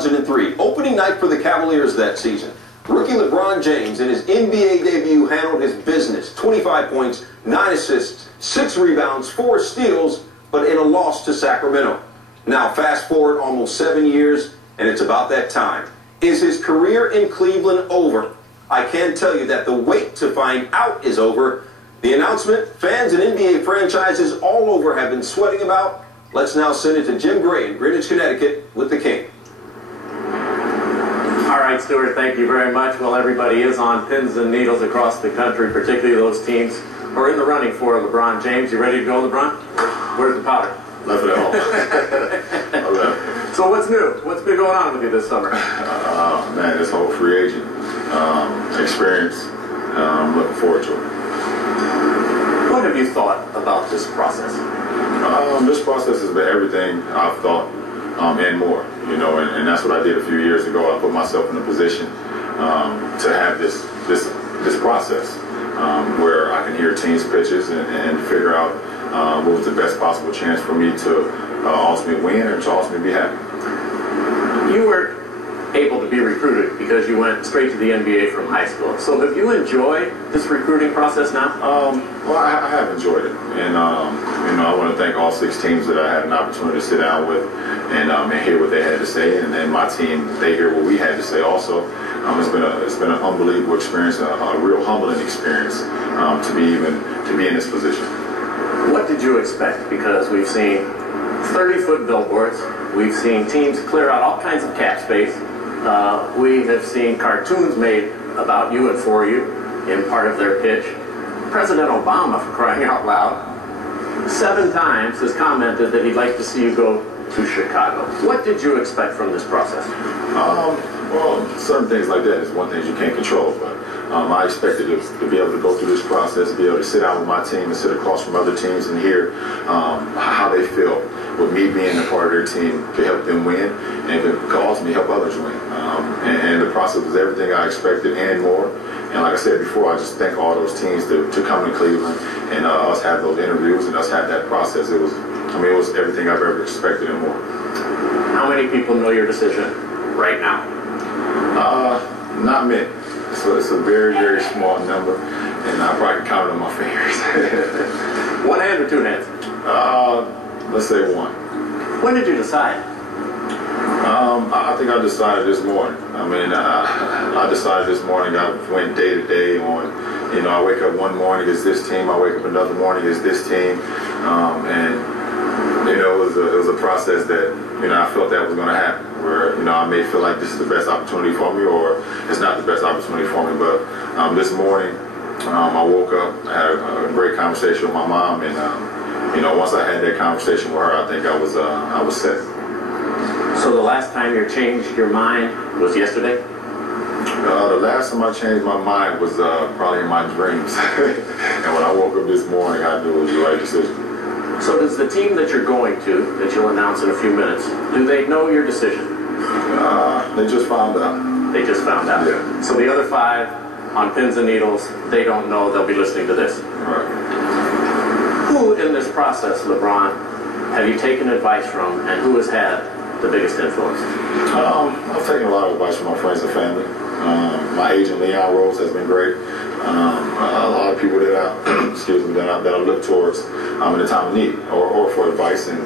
2003, opening night for the Cavaliers that season. Rookie Lebron James in his NBA debut handled his business. 25 points, 9 assists, 6 rebounds, 4 steals, but in a loss to Sacramento. Now fast forward almost 7 years, and it's about that time. Is his career in Cleveland over? I can tell you that the wait to find out is over. The announcement fans and NBA franchises all over have been sweating about. Let's now send it to Jim Gray in Greenwich, Connecticut with the King. All right, Stuart, thank you very much. Well, everybody is on pins and needles across the country, particularly those teams who are in the running for LeBron James. You ready to go, LeBron? Where's the powder? Left it at home. So what's new? What's been going on with you this summer? Man, this whole free agent experience, I'm looking forward to it. What have you thought about this process? This process has been everything I've thought and more, you know, and that's what I did a few years ago. I put myself in a position to have this process where I can hear teams' pitches and figure out what was the best possible chance for me to ultimately win or to ultimately be happy. You were able to be recruited because you went straight to the NBA from high school. So have you enjoyed this recruiting process now? Well, I have enjoyed it, and you know, I want to thank all 6 teams that I had an opportunity to sit down with and hear what they had to say, and then my team, they hear what we had to say also. It's been an unbelievable experience, a real humbling experience to be in this position. What did you expect? Because we've seen 30-foot billboards, we've seen teams clear out all kinds of cap space. We have seen cartoons made about you and for you in part of their pitch. President Obama, for crying out loud, 7 times has commented that he'd like to see you go to Chicago. What did you expect from this process? Well, certain things like that is one thing you can't control, but I expected to be able to go through this process, be able to sit down with my team and sit across from other teams and hear how they feel with me being a part of their team to help them win and to ultimately help others win. And the process was everything I expected and more. And like I said before, I just thank all those teams to come to Cleveland and us have those interviews and us have that process. It was everything I've ever expected and more. How many people know your decision right now? Not many. So it's a very, very small number, and I probably can count it on my fingers. 1 hand or 2 hands? Let's say 1. When did you decide? I think I decided this morning. I mean, I decided this morning. I went day to day on, you know, I wake up one morning, it's this team. I wake up another morning, it's this team. And, you know, it was a process that, you know, I felt that was going to happen. Where, you know, I may feel like this is the best opportunity for me or it's not the best opportunity for me. But this morning, I woke up, I had a great conversation with my mom. And, you know, once I had that conversation with her, I think I was set. So the last time you changed your mind was yesterday? The last time I changed my mind was probably in my dreams. And when I woke up this morning, I knew it was the right decision. So does the team that you're going to, that you'll announce in a few minutes, do they know your decision? They just found out. They just found out? Yeah. So the other 5 on pins and needles, they don't know, they'll be listening to this. Right. Who in this process, LeBron, have you taken advice from, and who has had the biggest influence? I've taken a lot of advice from my friends and family. My agent, Leon Rose, has been great. A lot of people that I look towards in a time of need or for advice. And,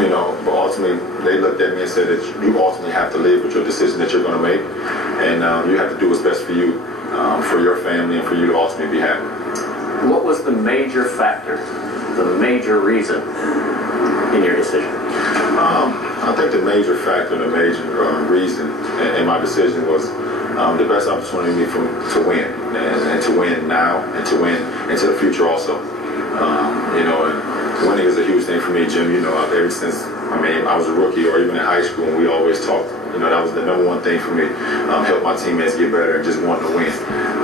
you know, but ultimately, they looked at me and said that you ultimately have to live with your decision that you're going to make. And you have to do what's best for you, for your family, and for you to ultimately be happy. What was the major factor, the major reason in your decision? I think the major factor, the major reason in my decision was the best opportunity for me to win, and to win now, and to win into the future also. You know, and winning is a huge thing for me, Jim. You know, ever since I was a rookie or even in high school, and we always talked. You know, that was the #1 thing for me. Help my teammates get better and just wanting to win.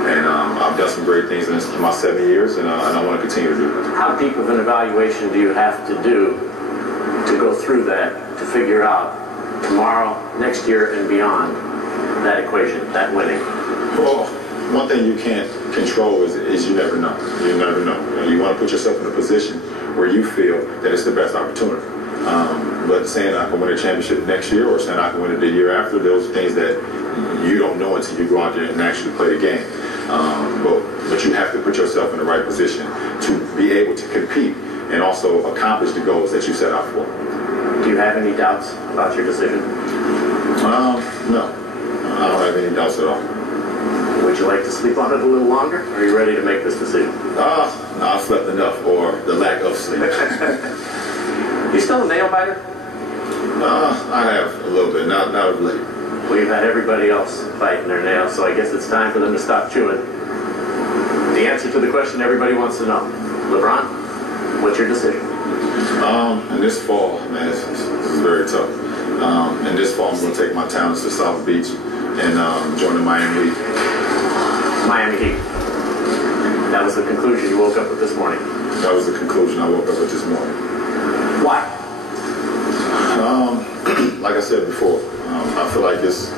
And I've done some great things in my 7 years, and I want to continue to do that. How deep of an evaluation do you have to do to go through that, to figure out tomorrow, next year, and beyond that equation, that winning? Well, one thing you can't control is you never know. You never know. You want to put yourself in a position where you feel that it's the best opportunity. But saying I can win a championship next year or saying I can win it the year after, those are things that you don't know until you go out there and actually play the game. But you have to put yourself in the right position to be able to compete and also accomplish the goals that you set out for. Do you have any doubts about your decision? No. I don't have any doubts at all. Would you like to sleep on it a little longer? Or are you ready to make this decision? No, I slept enough, or the lack of sleep. You still a nail biter? I have a little bit, not of late. Well, you've had everybody else biting their nails, so I guess it's time for them to stop chewing. The answer to the question everybody wants to know. LeBron, what's your decision? In this fall, man, this is very tough. In this fall, I'm going to take my talents to South Beach and join the Miami Heat. Miami Heat. That was the conclusion you woke up with this morning. That was the conclusion I woke up with this morning. Why? Like I said before, I feel like it's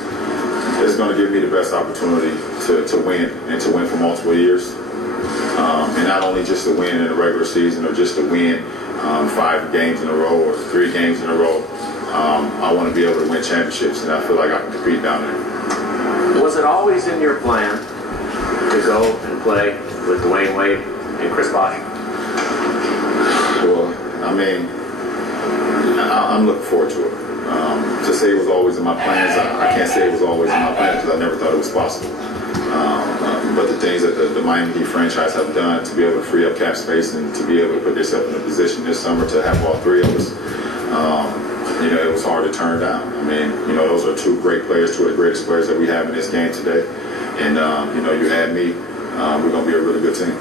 going to give me the best opportunity to win and to win for multiple years. And not only just to win in the regular season or just to win 5 games in a row or 3 games in a row. I want to be able to win championships, and I feel like I can compete down there. Was it always in your plan to go and play with Dwayne Wade and Chris Bosh? Well, I mean, I'm looking forward to it. To say it was always in my plans, I can't say it was always in my plans because I never thought it was possible. But the things that the Miami Heat franchise have done to be able to free up cap space and to be able to put themselves in a position this summer to have all 3 of us, it was hard to turn down. I mean, those are 2 great players, 2 of the greatest players that we have in this game today. And, you add me, we're going to be a really good team.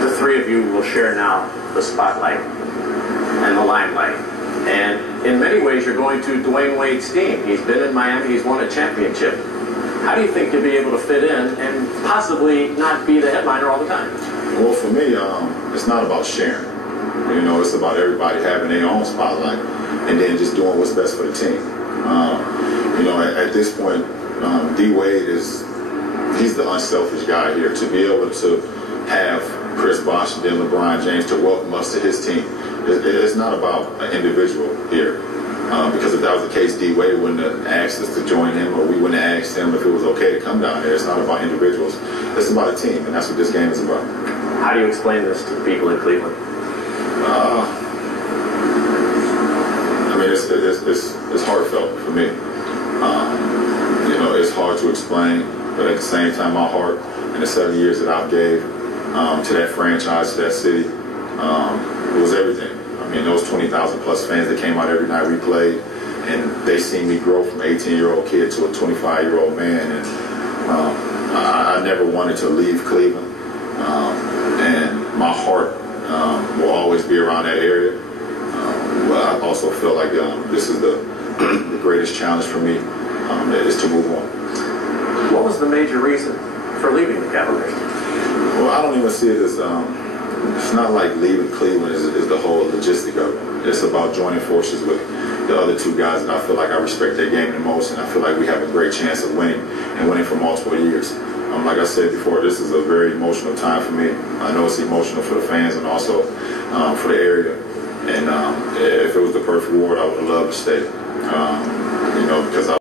The 3 of you will share now the spotlight and the limelight. And in many ways, you're going to Dwayne Wade's team. He's been in Miami. He's won a championship. How do you think you'll be able to fit in and possibly not be the headliner all the time? Well, for me, it's not about sharing. It's about everybody having their own spotlight and then just doing what's best for the team. At this point, D. Wade he's the unselfish guy here. To be able to have Chris Bosh and then LeBron James to welcome us to his team, it's not about an individual here. Because if that was the case, D. Wade wouldn't have asked us to join him, or we wouldn't have asked him if it was okay to come down here. It's not about individuals. It's about a team, and that's what this game is about. How do you explain this to the people in Cleveland? It's heartfelt for me. It's hard to explain, but at the same time, my heart and the 7 years that I've gave to that franchise, to that city, it was everything. I mean, those 20,000 plus fans that came out every night we played, and they seen me grow from an 18-year-old kid to a 25-year-old man, and I never wanted to leave Cleveland, and my heart will always be around that area. But I also feel like this is the greatest challenge for me, is to move on. What was the major reason for leaving the Cavaliers? Well, I don't even see it as it's not like leaving Cleveland is the whole logistic of it. It's about joining forces with the other 2 guys that I feel like I respect their game the most, and I feel like we have a great chance of winning and winning for multiple years. Like I said before, this is a very emotional time for me. I know it's emotional for the fans and also for the area. And if it was the perfect award, I would love to stay. Because I